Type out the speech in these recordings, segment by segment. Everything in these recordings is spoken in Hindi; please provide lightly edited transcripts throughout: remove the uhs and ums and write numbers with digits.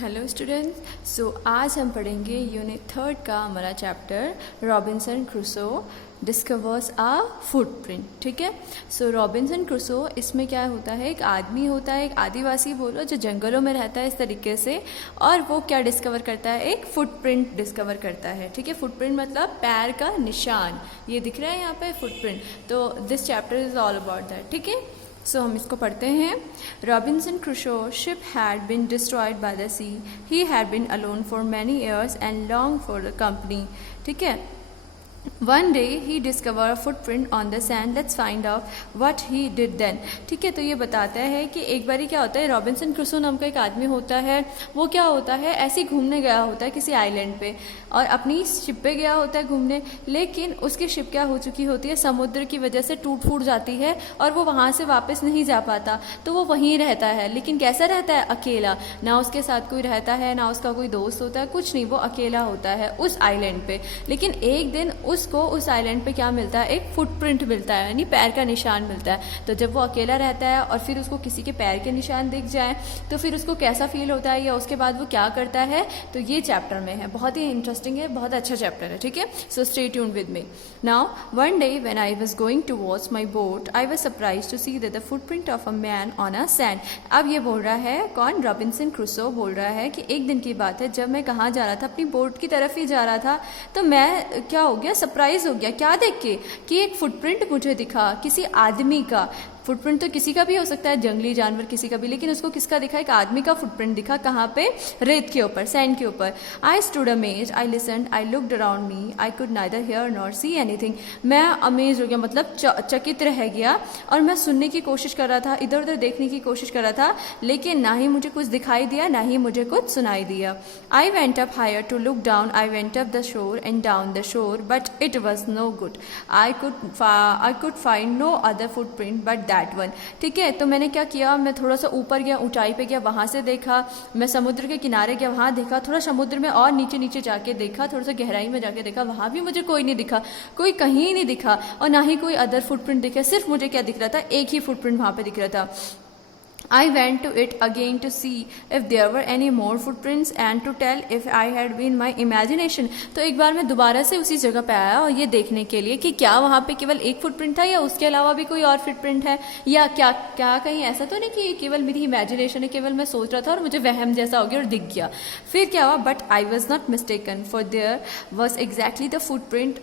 Hello students. सो आज हम पढ़ेंगे यूनिट 3 का हमारा चैप्टर रॉबिन्सन क्रूसो डिस्कवर्स अ फुटप्रिंट। ठीक है। सो रॉबिन्सन क्रूसो इसमें क्या होता है, एक आदमी होता है, एक आदिवासी बोलो, जो जंगलों में रहता है इस तरीके से, और वो क्या डिस्कवर करता है, एक फुटप्रिंट डिस्कवर करता है। ठीक है। फुटप्रिंट मतलब पैर का निशान, ये दिख रहा है यहाँ पे फुटप्रिंट। तो this chapter is all about that. ठीक है। सो हम इसको पढ़ते हैं। Robinson Crusoe ship had been destroyed by the sea, he had been alone for many years and long for the company. ठीक है। One day he discovered a footprint on the sand. Let's find out what he did then. ठीक है। तो ये बताता है कि एक बारी क्या होता है, रॉबिन्सन क्रूसो नाम का एक आदमी होता है, वो क्या होता है, ऐसे ही घूमने गया होता है किसी आइलैंड पे, और अपनी शिप पे गया होता है घूमने, लेकिन उसकी शिप क्या हो चुकी होती है, समुद्र की वजह से टूट फूट जाती है और वो वहाँ से वापस नहीं जा पाता। तो वो वहीं रहता है, लेकिन कैसा रहता है, अकेला। ना उसके साथ कोई रहता है, ना उसका कोई दोस्त होता है, कुछ नहीं, वो अकेला होता है उस आइलैंड पे। लेकिन एक दिन उसको उस आइलैंड पे क्या मिलता है, एक फुटप्रिंट मिलता है, यानी पैर का निशान मिलता है। तो जब वो अकेला रहता है और फिर उसको किसी के पैर के निशान दिख जाए तो फिर उसको कैसा फील होता है, या उसके बाद वो क्या करता है, तो ये चैप्टर में है। बहुत ही इंटरेस्टिंग है, बहुत अच्छा चैप्टर है। ठीक है। So stay tuned with me. Now one day when I was going towards my boat, I was surprised to see that the footprint of a man on a sand. अब ये बोल रहा है कौन, रॉबिन्सन क्रूसो बोल रहा है कि एक दिन की बात है, जब मैं कहाँ जा रहा था, अपनी बोट की तरफ ही जा रहा था, तो मैं क्या हो गया, सरप्राइज हो गया। क्या देख के कि एक फुटप्रिंट मुझे दिखा किसी आदमी का। फुटप्रिंट तो किसी का भी हो सकता है, जंगली जानवर किसी का भी, लेकिन उसको किसका दिखा, एक आदमी का फुटप्रिंट दिखा। कहाँ पे, रेत के ऊपर, सैंड के ऊपर। I stood amazed, I listened, I looked around me, I could neither here nor see anything. मैं अमेज हो गया, मतलब चकित रह गया, और मैं सुनने की कोशिश कर रहा था, इधर उधर देखने की कोशिश कर रहा था, लेकिन ना ही मुझे कुछ दिखाई दिया, ना ही मुझे कुछ सुनाई दिया। I went up higher to look down, I went up the shore and down the shore, but it was no good. I could find no other footprint but that one. ठीक है। तो मैंने क्या किया, मैं थोड़ा सा ऊपर गया, ऊंचाई पे गया, वहां से देखा, मैं समुद्र के किनारे गया, वहां देखा, थोड़ा समुद्र में और नीचे नीचे जाके देखा, थोड़ा सा गहराई में जाके देखा, वहां भी मुझे कोई नहीं दिखा, कोई कहीं नहीं दिखा, और ना ही कोई अदर फुटप्रिंट दिखे। सिर्फ मुझे क्या दिख रहा था, एक ही फुटप्रिंट वहां पे दिख रहा था। I went to it again to see if there were any more footprints and to tell if I had been my imagination. तो एक बार मैं दोबारा से उसी जगह पे आया, और ये देखने के लिए कि क्या वहाँ पे केवल एक फुटप्रिंट था, या उसके अलावा भी कोई और फुटप्रिंट है, या क्या कहीं ऐसा तो नहीं कि ये केवल मेरी इमेजिनेशन है, केवल मैं सोच रहा था और मुझे वहम जैसा हो गया और दिख गया। फिर क्या हुआ, but I was not mistaken, for their was exactly the footprint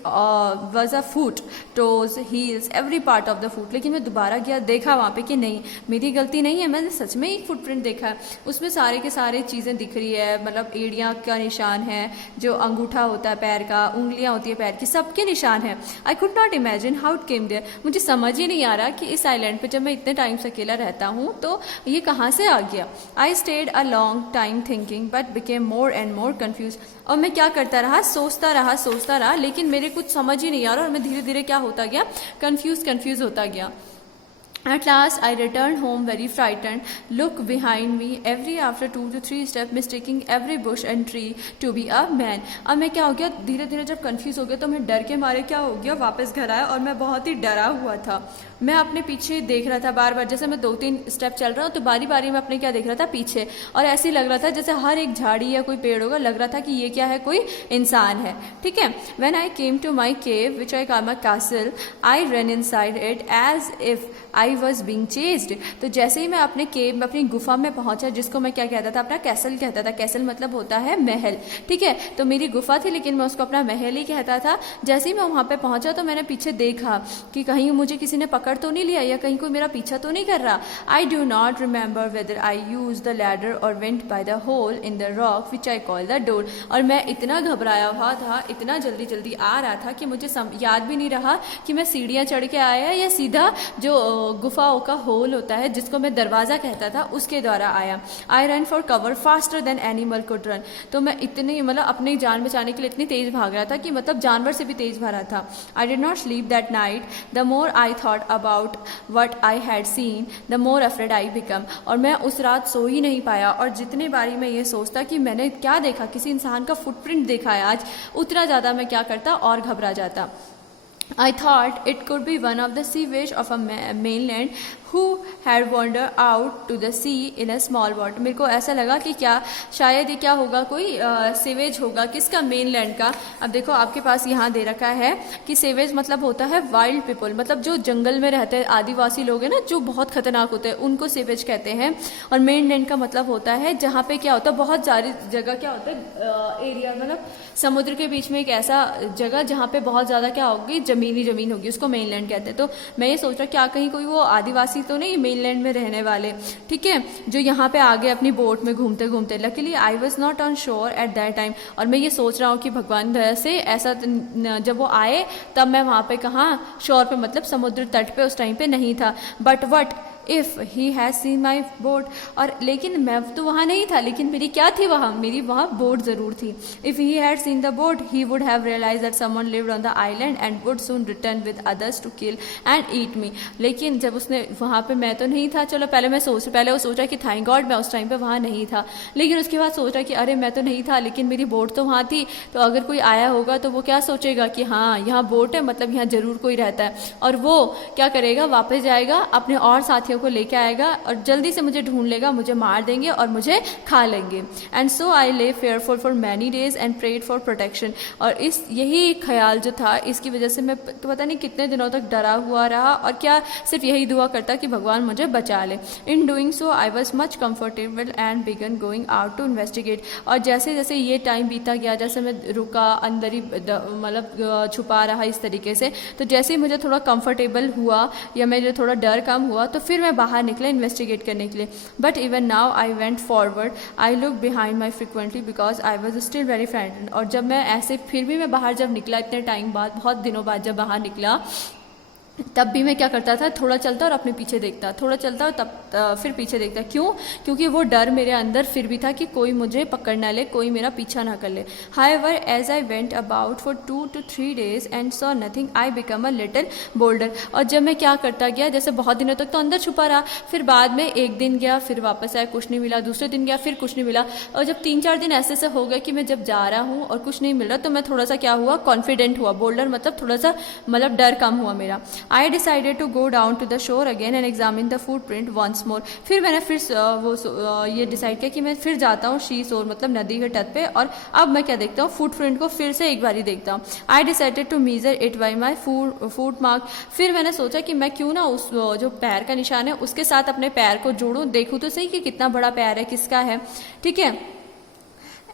was a foot, toes, heels, every part of the foot. लेकिन मैं दोबारा गया, देखा वहाँ पे कि नहीं, मेरी गलती नहीं है, मैंने सच में एक फुटप्रिंट देखा है। उसमें सारे के सारे चीज़ें दिख रही है, मतलब एड़ियाँ का निशान है, जो अंगूठा होता है पैर का, उंगलियाँ होती है पैर की, सबके निशान है। I could not imagine how it came there. मुझे समझ ही नहीं आ रहा कि इस आइलैंड पे जब मैं इतने टाइम से अकेला रहता हूँ तो ये कहाँ से आ गया। I stayed a long time thinking but became more and more confuse. और मैं क्या करता रहा, सोचता रहा, लेकिन मेरे कुछ समझ ही नहीं आ रहा, और मैं धीरे धीरे क्या होता गया, कन्फ्यूज होता गया। At last, I returned home very frightened. Look behind me every after 2 to 3 steps, mistaking every bush and tree to be a man. अब मैं क्या हो गया, धीरे धीरे जब कंफ्यूज हो गया तो मैं डर के मारे क्या हो गया, वापस घर आया, और मैं बहुत ही डरा हुआ था। मैं अपने पीछे देख रहा था बार बार, जैसे मैं 2-3 स्टेप चल रहा हूँ तो बारी बारी में अपने क्या देख रहा था, पीछे, और ऐसे लग रहा था जैसे हर एक झाड़ी या कोई पेड़ होगा, लग रहा था कि ये क्या है, कोई इंसान है। ठीक है। When I came to my cave, which I call my castle, I ran inside it as if I was being chased. तो जैसे ही मैं अपने केव में, अपनी गुफा में पहुंचा, जिसको मैं क्या कहता था, अपना कैसल कहता था। कैसल मतलब होता है महल। ठीक है। तो मेरी गुफा थी, लेकिन मैं उसको अपना महल ही कहता था। जैसे ही मैं वहां पे पहुंचा तो मैंने पीछे देखा कि कहीं मुझे किसी ने पकड़ तो नहीं लिया, या कहीं कोई मेरा पीछा तो नहीं कर रहा। I do not remember whether I use the ladder और went by the hole in the rock which I call the door. और मैं इतना घबराया हुआ था, इतना जल्दी जल्दी आ रहा था कि मुझे याद भी नहीं रहा कि मैं सीढ़ियाँ चढ़ के आया या सीधा जो गुफाओं का होल होता है, जिसको मैं दरवाजा कहता था, उसके द्वारा आया। I run for cover faster than animal could run. तो मैं इतनी, मतलब अपनी जान बचाने के लिए इतनी तेज भाग रहा था कि मतलब जानवर से भी तेज भाग रहा था। I did not sleep that night. The more I thought about what I had seen the more afraid I become. और मैं उस रात सो ही नहीं पाया, और जितने बारी मैं ये सोचता कि मैंने क्या देखा, किसी इंसान का फुटप्रिंट देखा है आज, उतना ज़्यादा मैं क्या करता और घबरा जाता। I thought it could be one of the sea fish of a mainland who had wandered out to the sea in a small boat। मेरे को ऐसा लगा कि क्या शायद ये क्या होगा, कोई सेवेज होगा, किसका, मेनलैंड का। अब देखो आपके पास यहाँ दे रखा है कि सेवेज मतलब होता है वाइल्ड पीपल, मतलब जो जंगल में रहते हैं आदिवासी लोग हैं ना, जो बहुत खतरनाक होते हैं, उनको सेवेज कहते हैं। और मेनलैंड का मतलब होता है जहाँ पे क्या होता है, बहुत सारी जगह क्या होता है एरिया, मतलब समुद्र के बीच में एक ऐसा जगह जहाँ पे बहुत ज़्यादा क्या होगी, जमीन होगी, उसको मेनलैंड कहते हैं। तो मैं ये सोच रहा क्या कहीं कोई वो आदिवासी तो नहीं मेनलैंड में रहने वाले, ठीक है, जो यहाँ पे आगे अपनी बोट में घूमते घूमते। Luckily I was not on शोर एट दैट टाइम। और मैं ये सोच रहा हूँ कि भगवान दया से ऐसा जब वो आए तब मैं वहाँ पे कहाँ, शोर पे मतलब समुद्र तट पे उस टाइम पे नहीं था। But what if he has seen my boat. और लेकिन मैं तो वहाँ नहीं था, लेकिन मेरी क्या थी वहाँ, मेरी वहाँ बोट ज़रूर थी। If he had seen the boat he would have realise that someone lived on the island and would soon return with others to kill and eat me. लेकिन जब उसने वहाँ पे, मैं तो नहीं था, चलो पहले वो सोचा कि थैंक गॉड मैं उस टाइम पे वहाँ नहीं था। लेकिन उसके बाद सोच रहा कि अरे मैं तो नहीं था, लेकिन मेरी बोट तो वहाँ थी, तो अगर कोई आया होगा तो वो क्या सोचेगा कि हाँ यहाँ बोट है, मतलब यहाँ ज़रूर कोई रहता है। और वो क्या करेगा, वापस जाएगा, अपने और साथियों को लेके आएगा और जल्दी से मुझे ढूंढ लेगा, मुझे मार देंगे और मुझे खा लेंगे। And so I lay fearful for many days and prayed for protection. और यही ख्याल जो था, इसकी वजह से मैं पता नहीं कितने दिनों तक डरा हुआ रहा और क्या सिर्फ यही दुआ करता कि भगवान मुझे बचा ले। In doing so I was much comfortable and began going out to investigate. और जैसे जैसे ये टाइम बीता गया, जैसे मैं रुका, अंदर ही मतलब छुपा रहा इस तरीके से, तो जैसे ही मुझे थोड़ा कंफर्टेबल हुआ या मेरे थोड़ा डर कम हुआ, तो फिर मैं बाहर निकला इन्वेस्टिगेट करने के लिए। But even now I went forward, I look behind my frequently because I was still very friendly. और जब मैं ऐसे फिर भी मैं बाहर जब निकला, इतने टाइम बाद, बहुत दिनों बाद जब बाहर निकला, तब भी मैं क्या करता था, थोड़ा चलता और अपने पीछे देखता, थोड़ा चलता और तब फिर पीछे देखता। क्यों? क्योंकि वो डर मेरे अंदर फिर भी था कि कोई मुझे पकड़ ना ले, कोई मेरा पीछा ना कर ले। However as I went about for 2 to 3 days and saw nothing I become a little bolder. और जब मैं क्या करता गया, जैसे बहुत दिनों तक तो अंदर छुपा रहा, फिर बाद में एक दिन गया, फिर वापस आया, कुछ नहीं मिला, दूसरे दिन गया, फिर कुछ नहीं मिला। और जब 3-4 दिन ऐसे से हो गए कि मैं जब जा रहा हूँ और कुछ नहीं मिल रहा, तो मैं थोड़ा सा क्या हुआ, कॉन्फिडेंट हुआ। बोल्डर मतलब थोड़ा सा, मतलब डर कम हुआ मेरा। I decided to go down to the shore again and examine the footprint once more। फिर मैंने ये डिसाइड किया कि मैं फिर जाता हूँ शी शोर, मतलब नदी के तट पे, और अब मैं क्या देखता हूँ, फुटप्रिंट को फिर से एक बार ही देखता हूँ। I decided to measure it by my foot mark. फिर मैंने सोचा कि मैं क्यों ना उस जो पैर का निशान है उसके साथ अपने पैर को जोड़ूँ, देखूँ तो सही कि कितना बड़ा पैर है, किसका है, ठीक है।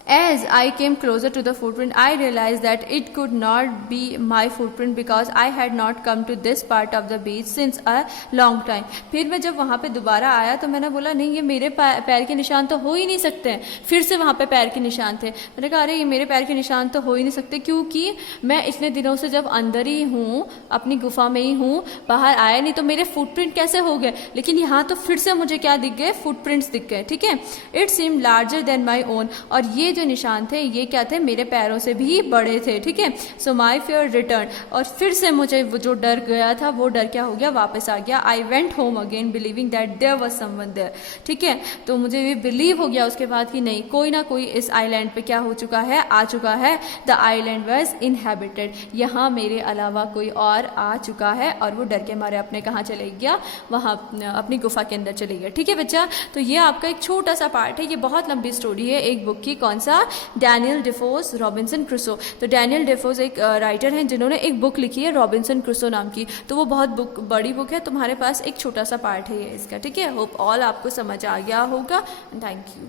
As I came closer to the footprint, I realized that it could not be my footprint because I had not come to this part of the beach since a long time। फिर मैं जब वहाँ पे दोबारा आया तो मैंने बोला नहीं, ये मेरे पैर के निशान तो हो ही नहीं सकते हैं। फिर से वहाँ पे पैर के निशान थे। मैंने कहा अरे ये मेरे पैर के निशान तो हो ही नहीं सकते, क्योंकि मैं इतने दिनों से जब अंदर ही हूँ, अपनी गुफा में ही हूँ, बाहर आया नहीं, तो मेरे फुटप्रिंट कैसे हो गए। लेकिन यहाँ तो फिर से मुझे क्या दिख गए, फुटप्रिंट्स दिख गए, ठीक है। It seem larger than my own. और ये जो निशान थे ये क्या थे, मेरे पैरों से भी बड़े थे, ठीक है। सो माई फियर रिटर्न। और फिर से मुझे वो जो डर गया था वो डर क्या हो गया, वापस आ गया। I went home again believing that there was someone there, ठीक है। तो मुझे ये बिलीव हो गया उसके बाद कि नहीं, कोई ना कोई इस आइलैंड पे क्या हो चुका है, आ चुका है। The island was inhabited. यहाँ मेरे अलावा कोई और आ चुका है, और वो डर के मारे अपने कहाँ चले गया, वहाँ अपनी गुफा के अंदर चले गया, ठीक है बच्चा। तो ये आपका एक छोटा सा पार्ट है, ये बहुत लंबी स्टोरी है एक बुक की। कौन सा? Daniel Defoe's Robinson Crusoe. तो डैनियल डेफोस एक राइटर हैं जिन्होंने एक बुक लिखी है रॉबिन्सन क्रूसो नाम की। तो वो बहुत बड़ी बुक है, तुम्हारे पास एक छोटा सा पार्ट है ये इसका, ठीक है। होप ऑल आपको समझ आ गया होगा। Thank you.